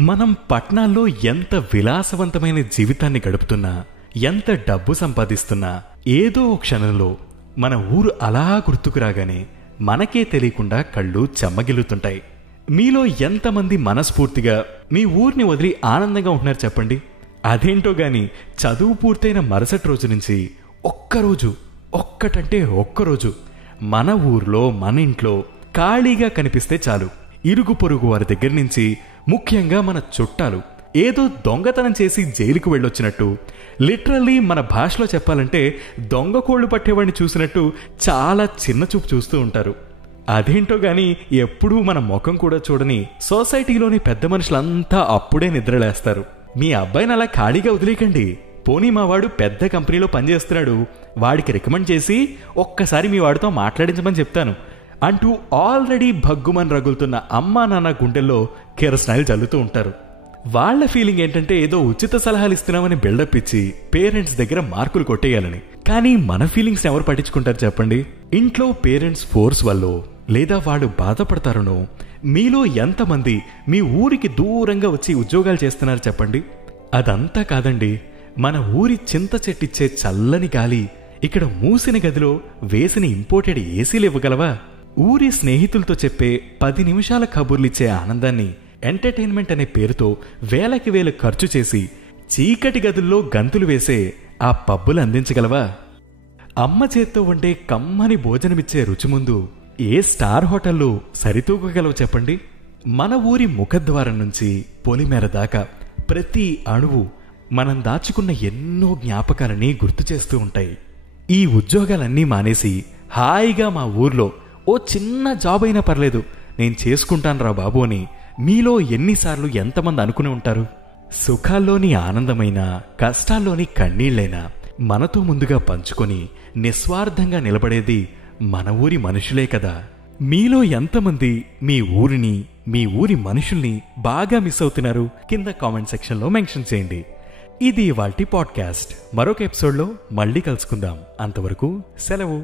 మనం పట్నాల్లో ఎంత విలాసవంతమైన జీవితాన్ని గడుపుతున్నా, ఎంత డబ్బు సంపాదిస్తున్నా, ఏదో ఒక క్షణంలో మన ఊరు అలా గుర్తుకు రాగానే మనకే తెలియకుండా కళ్ళు చెమ్మగిల్లుతుంటాయి. మీలో ఎంతమంది మనస్ఫూర్తిగా మీ ఊరిని వదిలి ఆనందంగా ఉంటున్నారు చెప్పండి? అదేంటో గాని చదువు పూర్తయిన మరుసటి రోజు నుంచి ఒక్కరోజు మన ఊర్లో మన ఇంట్లో ఖాళీగా కనిపిస్తే చాలు, ఇరుగు పొరుగు వారి దగ్గర నుంచి, ముఖ్యంగా మన చుట్టాలు ఏదో దొంగతనం చేసి జైలుకు వెళ్ళొచ్చినట్టు, లిటరల్లీ మన భాషలో చెప్పాలంటే దొంగ కోళ్లు పట్టేవాడిని చూసినట్టు చాలా చిన్న చూపు చూస్తూ ఉంటారు. అదేంటో గాని ఎప్పుడూ మన ముఖం కూడా చూడని సొసైటీలోని పెద్ద మనుషులంతా అప్పుడే నిద్రలేస్తారు. మీ అబ్బాయిని అలా ఖాళీగా వదిలేకండి, పోనీ మా వాడు పెద్ద కంపెనీలో పనిచేస్తున్నాడు, వాడికి రికమెండ్ చేసి ఒక్కసారి మీ వాడితో మాట్లాడించమని చెప్తాను అంటూ ఆల్రెడీ భగ్గుమని రగులుతున్న అమ్మా నాన్న గుండెల్లో కిరసనాయిలు చల్లుతూ ఉంటారు. వాళ్ల ఫీలింగ్ ఏంటంటే ఏదో ఉచిత సలహాలు ఇస్తున్నామని బిల్డప్ ఇచ్చి పేరెంట్స్ దగ్గర మార్కులు కొట్టేయాలని. కానీ మన ఫీలింగ్స్ ఎవరు పట్టించుకుంటారు చెప్పండి? ఇంట్లో పేరెంట్స్ ఫోర్స్ వల్లో లేదా వాడు బాధపడతారనో మీలో ఎంతమంది మీ ఊరికి దూరంగా వచ్చి ఉద్యోగాలు చేస్తున్నారు చెప్పండి? అదంతా కాదండి, మన ఊరి చింత చెట్టిచ్చే చల్లని గాలి ఇక్కడ మూసిన గదిలో వేసిన ఇంపోర్టెడ్ ఏసీలు ఇవ్వగలవా? ఊరి స్నేహితులతో చెప్పే 10 నిమిషాల కబుర్లిచ్చే ఆనందాన్ని ఎంటర్టైన్మెంట్ అనే పేరుతో వేలకి వేలు ఖర్చు చేసి చీకటి గదుల్లో గంతులు వేసే ఆ పబ్బులు అందించగలవా? అమ్మ చేత్తో వండే కమ్మని భోజనమిచ్చే రుచి ముందు ఏ స్టార్ హోటల్లో సరితూగగలవు చెప్పండి? మన ఊరి ముఖద్వారం నుంచి పొలిమేర దాకా ప్రతి అణువు మనం దాచుకున్న ఎన్నో జ్ఞాపకాలని గుర్తు చేస్తూ ఉంటాయి. ఈ ఉద్యోగాలన్నీ మానేసి హాయిగా మా ఊర్లో ఓ చిన్న జాబ్ అయినా పర్లేదు, నేను చేసుకుంటానురా బాబు అని మీలో ఎన్నిసార్లు ఎంతమంది అనుకుని ఉంటారు? సుఖాల్లోని ఆనందమైనా, కష్టాల్లోని కన్నీళ్లైనా మనతో ముందుగా పంచుకొని నిస్వార్థంగా నిలబడేది మన ఊరి మనుషులే కదా. మీలో ఎంతమంది మీ ఊరిని, మీ ఊరి మనుషుల్ని బాగా మిస్ అవుతున్నారు? కింద కామెంట్ సెక్షన్లో మెన్షన్ చేయండి. ఇది ఇవాల్టి పాడ్కాస్ట్. మరొక ఎపిసోడ్లో మళ్ళీ కలుసుకుందాం. అంతవరకు సెలవు.